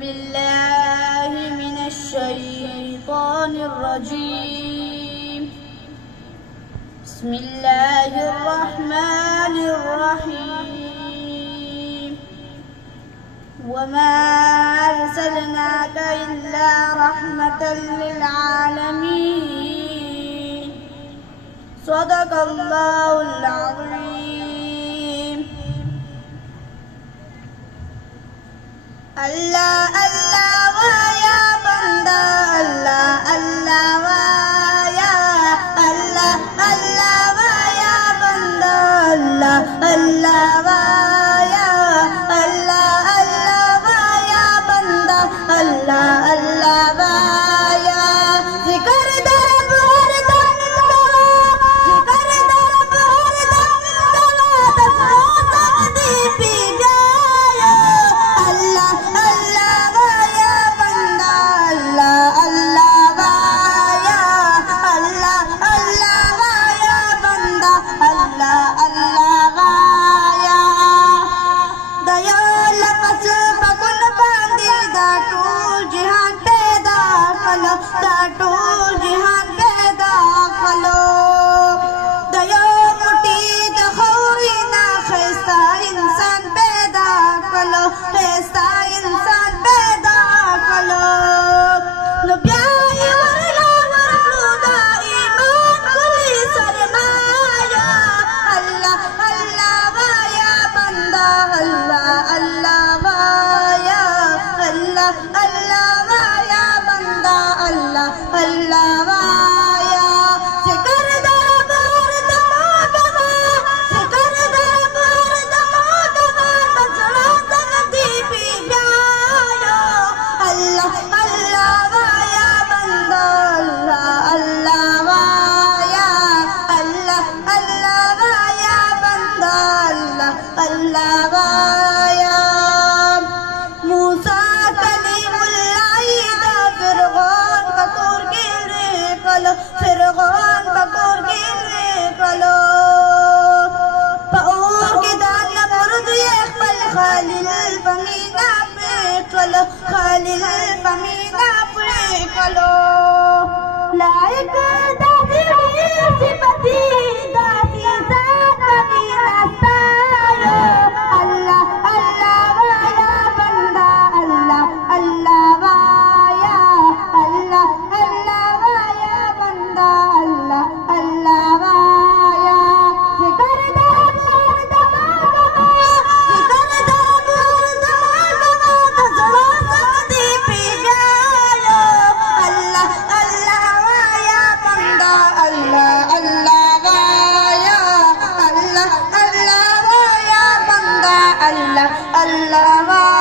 بالله من الشيطان الرجيم بسم الله الرحمن الرحيم وما أرسلناك إلا رحمة للعالمين صدق الله العظيم अल्लाह अल्लाह वाया बंदा अल्लाह अल्लाह वाया अल्लाह अल्लाह वाया बंदा अल्लाह अल्लाह वाया अल्लाह अल्लाह वाया बंदा अल्लाह अल्लाह वाया जिक्र दरब हर दम जिक्र दरब हर दम दसरों दी पी गया अल्लाह फिरगौन बकोर गिरे कलो पाऊर के दान मुर्द यखबल खालिल बमीना पे कलो खालिल बमीना पे कलो लायक दादी सिपति दादी जात बमीना सायो अल्लाह अल्लाह वाया बंदा अल्लाह अल्लाह वाया अल्लाह अल्लाह वाया बंदा अल्लाह अल्लाह वाया जिक्र दरब हर दम जिक्र दरब हर दम दसरों दी पी गया अल्लाह अल्लाह वाया बंदा अल्लाह अल्लाह वाया अल्लाह अल्लाह वाया बंदा अल्लाह अल्लाह वाया